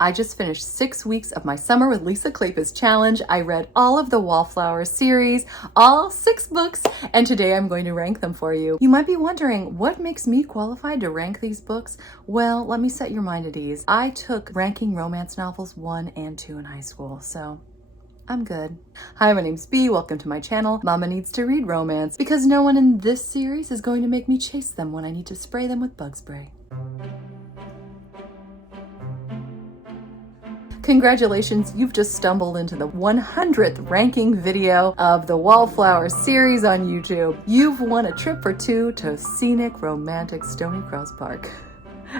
I just finished 6 weeks of my Summer with Lisa Kleypas challenge. I read all of the Wallflowers series, all 6 books, and today I'm going to rank them for you. You might be wondering, what makes me qualified to rank these books? Well, let me set your mind at ease. I took ranking romance novels 1 and 2 in high school, so I'm good. Hi, my name's Bea. Welcome to my channel. Mama needs to read romance because no one in this series is going to make me chase them when I need to spray them with bug spray. Congratulations, you've just stumbled into the 100th ranking video of the Wallflowers series on YouTube. You've won a trip for 2 to scenic, romantic Stony Cross Park.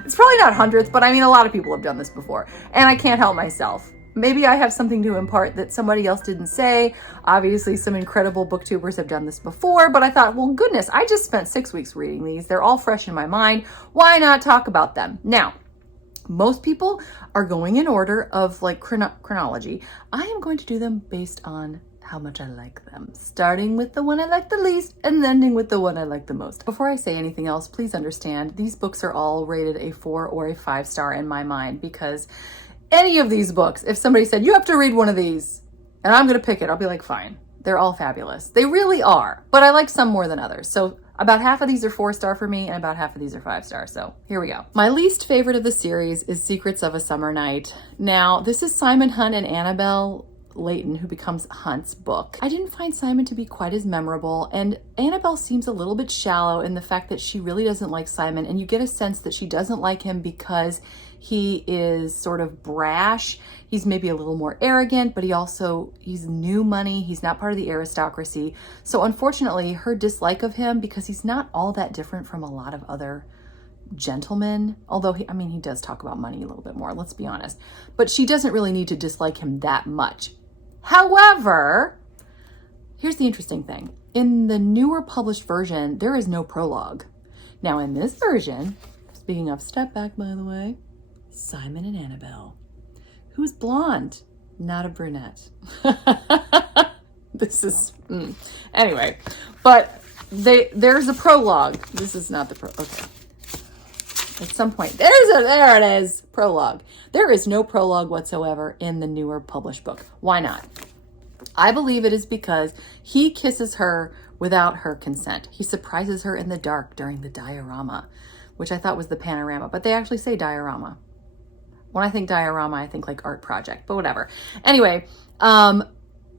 It's probably not 100th, but I mean, a lot of people have done this before, and I can't help myself. Maybe I have something to impart that somebody else didn't say. Obviously, some incredible booktubers have done this before, but I thought, well, goodness, I just spent 6 weeks reading these. They're all fresh in my mind. Why not talk about them? Now, most people are going in order of like chronology. I am going to do them based on how much I like them, starting with the one I like the least and ending with the one I like the most. Before I say anything else, please understand these books are all rated a 4 or a 5 star in my mind, because any of these books, if somebody said, you have to read one of these, and I'm going to pick it, I'll be like, fine. They're all fabulous. They really are, but I like some more than others. So about half of these are 4 star for me and about half of these are 5 star. So here we go. My least favorite of the series is Secrets of a Summer Night. Now, this is Simon Hunt and Annabelle Layton, who becomes Hunt's book. I didn't find Simon to be quite as memorable, and Annabelle seems a little bit shallow in the fact that she really doesn't like Simon, and you get a sense that she doesn't like him because he is sort of brash. He's maybe a little more arrogant, but he's new money. He's not part of the aristocracy. So unfortunately, her dislike of him, because he's not all that different from a lot of other gentlemen, although he does talk about money a little bit more, let's be honest, but she doesn't really need to dislike him that much. However, here's the interesting thing. In the newer published version, there is no prologue. Now in this version, speaking of step back, by the way, Simon and Annabelle, who's blonde, not a brunette. This is, anyway, but there's a prologue. This is not the okay. At some point, there it is, prologue. There is no prologue whatsoever in the newer published book. Why not? I believe it is because he kisses her without her consent. He surprises her in the dark during the diorama, which I thought was the panorama, but they actually say diorama. When I think diorama, I think like art project, but whatever. Anyway,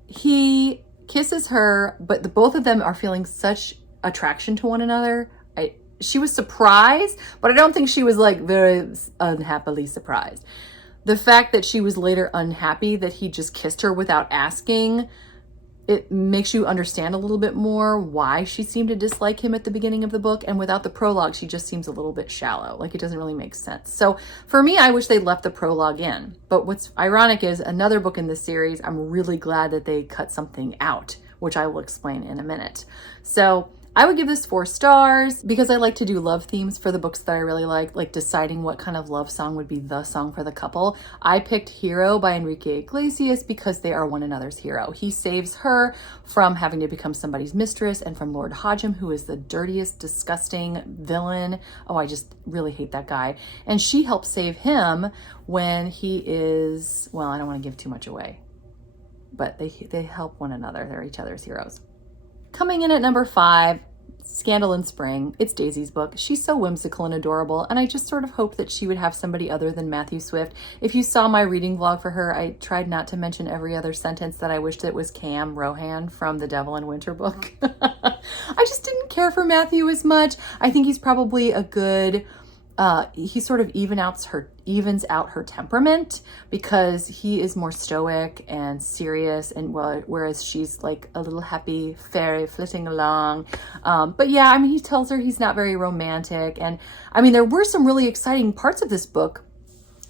he kisses her, but the both of them are feeling such attraction to one another. She was surprised, but I don't think she was like very unhappily surprised. The fact that she was later unhappy that he just kissed her without asking, it makes you understand a little bit more why she seemed to dislike him at the beginning of the book. And without the prologue, she just seems a little bit shallow. Like, it doesn't really make sense. So for me, I wish they'd left the prologue in. But what's ironic is another book in this series, I'm really glad that they cut something out, which I will explain in a minute. So I would give this 4 stars because I like to do love themes for the books that I really like deciding what kind of love song would be the song for the couple. I picked Hero by Enrique Iglesias because they are one another's hero. He saves her from having to become somebody's mistress and from Lord Hodgem, who is the dirtiest, disgusting villain. Oh, I just really hate that guy. And she helps save him when he is, well, I don't want to give too much away, but they help one another. They're each other's heroes. Coming in at number 5, Scandal in Spring. It's Daisy's book. She's so whimsical and adorable, and I just sort of hoped that she would have somebody other than Matthew Swift. If you saw my reading vlog for her, I tried not to mention every other sentence that I wished it was Cam Rohan from the Devil in Winter book. I just didn't care for Matthew as much. I think he's probably a good, he sort of evens out her temperament because he is more stoic and serious, and whereas she's like a little happy fairy flitting along. But yeah, he tells her he's not very romantic. And there were some really exciting parts of this book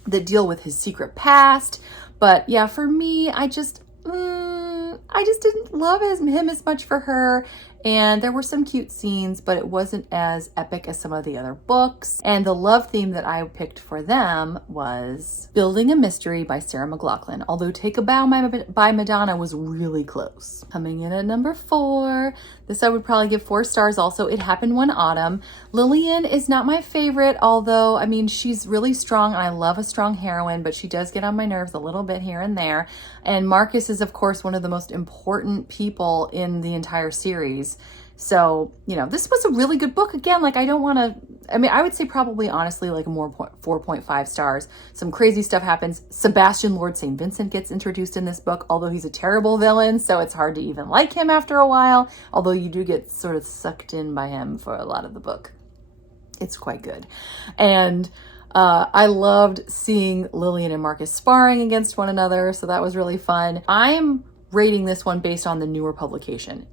that deal with his secret past. But yeah, for me, I just didn't love him as much for her. And there were some cute scenes, but it wasn't as epic as some of the other books. And the love theme that I picked for them was Building a Mystery by Sarah McLachlan, although Take a Bow by Madonna was really close. Coming in at number 4, this I would probably give 4 stars also. It Happened One Autumn. Lillian is not my favorite, although, I mean, she's really strong and I love a strong heroine, but she does get on my nerves a little bit here and there. And Marcus is, of course, one of the most important people in the entire series. So, you know, this was a really good book. Again, like, I don't want to, I mean, I would say probably honestly like a more 4.5 stars. Some crazy stuff happens. Sebastian Lord St. Vincent gets introduced in this book, although he's a terrible villain, so it's hard to even like him after a while, although you do get sort of sucked in by him for a lot of the book. It's quite good. And I loved seeing Lillian and Marcus sparring against one another, so that was really fun. I'm rating this one based on the newer publication.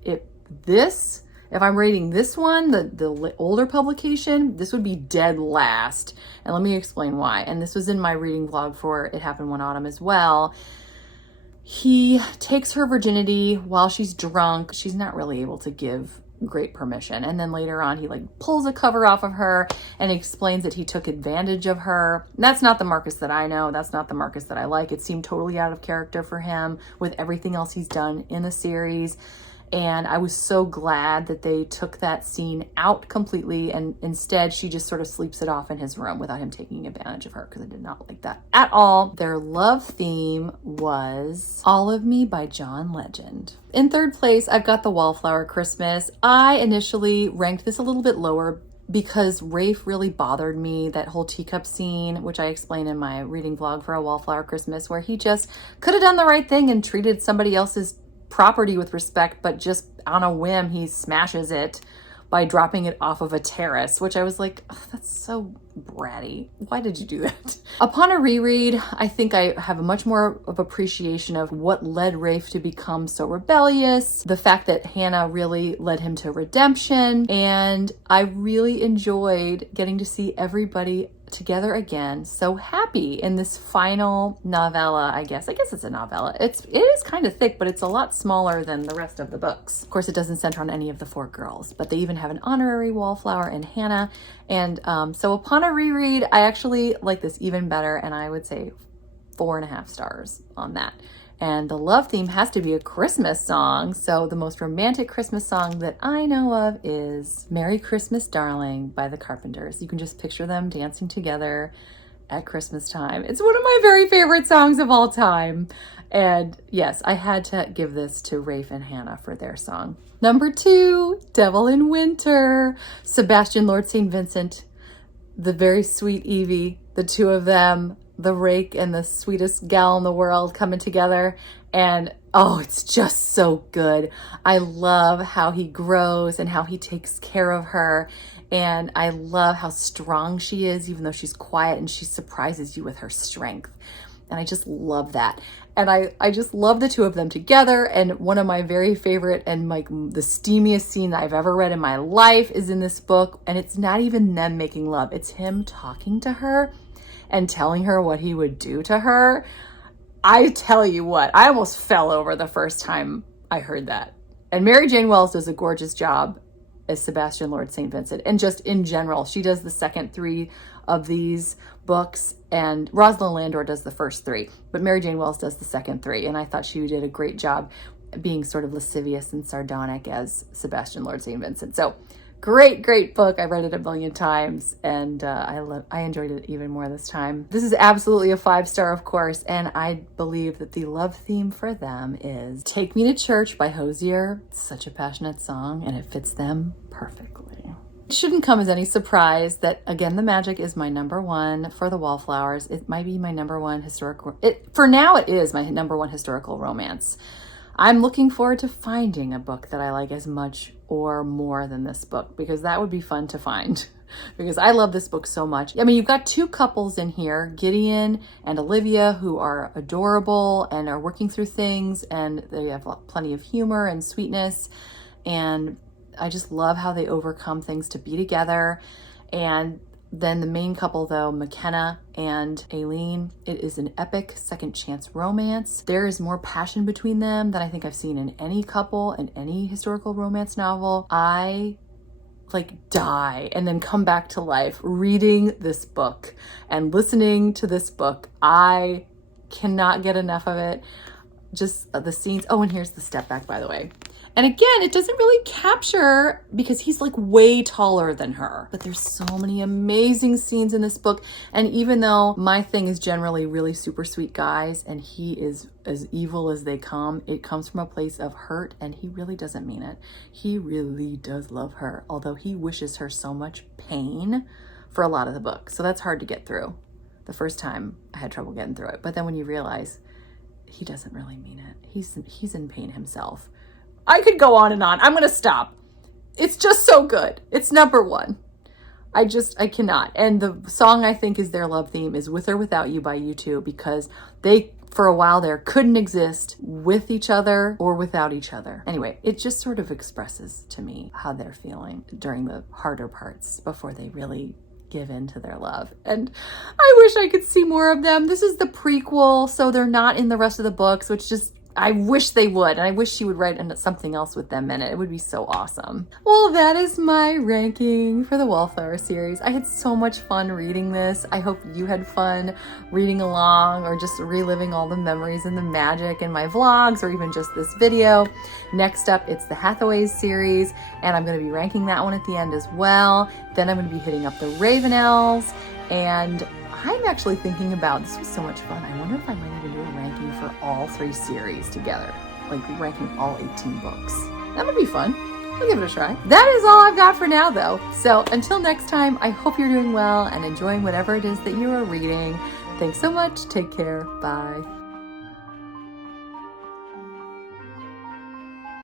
If I'm rating this one, the older publication, this would be dead last. And let me explain why. And this was in my reading vlog for It Happened One Autumn as well. He takes her virginity while she's drunk. She's not really able to give great permission. And then later on, he like pulls a cover off of her and explains that he took advantage of her. That's not the Marcus that I know. That's not the Marcus that I like. It seemed totally out of character for him with everything else he's done in the series. And I was so glad that they took that scene out completely, and instead she just sort of sleeps it off in his room without him taking advantage of her, because I did not like that at all. Their love theme was All of Me by John Legend. In third place, I've got the Wallflower Christmas. I initially ranked this a little bit lower because Rafe really bothered me, that whole teacup scene, which I explained in my reading vlog for A Wallflower Christmas, where he just could have done the right thing and treated somebody else's property with respect, but just on a whim he smashes it by dropping it off of a terrace, which I was like, oh, that's so bratty. Why did you do that? Upon a reread, I think I have a much more of appreciation of what led Rafe to become so rebellious, the fact that Hannah really led him to redemption, and I really enjoyed getting to see everybody together again, so happy in this final novella. I guess it's a novella. It is kind of thick, but it's a lot smaller than the rest of the books. Of course, it doesn't center on any of the 4 girls, but they even have an honorary Wallflower in Hannah. And so upon a reread, I actually like this even better, and I would say 4.5 stars on that. And the love theme has to be a Christmas song. So the most romantic Christmas song that I know of is Merry Christmas, Darling by the Carpenters. You can just picture them dancing together at Christmas time. It's one of my very favorite songs of all time. And yes, I had to give this to Rafe and Hannah for their song. Number 2, Devil in Winter, Sebastian Lord St. Vincent, the very sweet Evie, the two of them, the rake and the sweetest gal in the world coming together. And oh, it's just so good. I love how he grows and how he takes care of her. And I love how strong she is, even though she's quiet, and she surprises you with her strength. And I just love that. And I just love the two of them together. And one of my very favorite and like the steamiest scene I've ever read in my life is in this book. And it's not even them making love. It's him talking to her and telling her what he would do to her. I tell you what, I almost fell over the first time I heard that. And Mary Jane Wells does a gorgeous job as Sebastian Lord St. Vincent. And just in general, she does the second 3 of these books, and Rosalind Landor does the first 3, but Mary Jane Wells does the second 3. And I thought she did a great job being sort of lascivious and sardonic as Sebastian Lord St. Vincent. So great book. I read it a million times, and I enjoyed it even more this time. This is absolutely a 5-star, of course, and I believe that the love theme for them is Take Me to Church by Hosier. It's such a passionate song, and it fits them perfectly. It shouldn't come as any surprise that, again, The Magic is my number 1 for the Wallflowers. It might be my number 1 historical... For now, it is my number 1 historical romance. I'm looking forward to finding a book that I like as much or more than this book, because that would be fun to find, because I love this book so much. I mean, you've got 2 couples in here, Gideon and Olivia, who are adorable and are working through things, and they have plenty of humor and sweetness, and I just love how they overcome things to be together. And Then the main couple though, McKenna and Aileen, it is an epic second chance romance. There is more passion between them than I think I've seen in any couple in any historical romance novel. I die and then come back to life reading this book and listening to this book. I cannot get enough of it. Just the scenes. Oh, and here's the step back, by the way. And again, it doesn't really capture because he's like way taller than her. But there's so many amazing scenes in this book. And even though my thing is generally really super sweet guys and he is as evil as they come, it comes from a place of hurt and he really doesn't mean it. He really does love her, although he wishes her so much pain for a lot of the book. So that's hard to get through. The first time I had trouble getting through it. But then when you realize he doesn't really mean it, he's in pain himself. I could go on and on. I'm going to stop. It's just so good. It's number one. I cannot. And the song I think is their love theme is With or Without You by U2, because they, for a while there, couldn't exist with each other or without each other. Anyway, it just sort of expresses to me how they're feeling during the harder parts before they really give in to their love. And I wish I could see more of them. This is the prequel, so they're not in the rest of the books, which just, I wish they would. And I wish she would write something else with them in it. It would be so awesome. Well, that is my ranking for the Wallflower series. I had so much fun reading this. I hope you had fun reading along or just reliving all the memories and the magic in my vlogs or even just this video. Next up, it's the Hathaways series, and I'm going to be ranking that one at the end as well. Then I'm going to be hitting up the Ravenels, and I'm actually thinking about, this was so much fun, I wonder if I might even do a ranking for all 3 series together, like ranking all 18 books. That would be fun. I'll give it a try. That is all I've got for now though. So until next time, I hope you're doing well and enjoying whatever it is that you are reading. Thanks so much. Take care. Bye.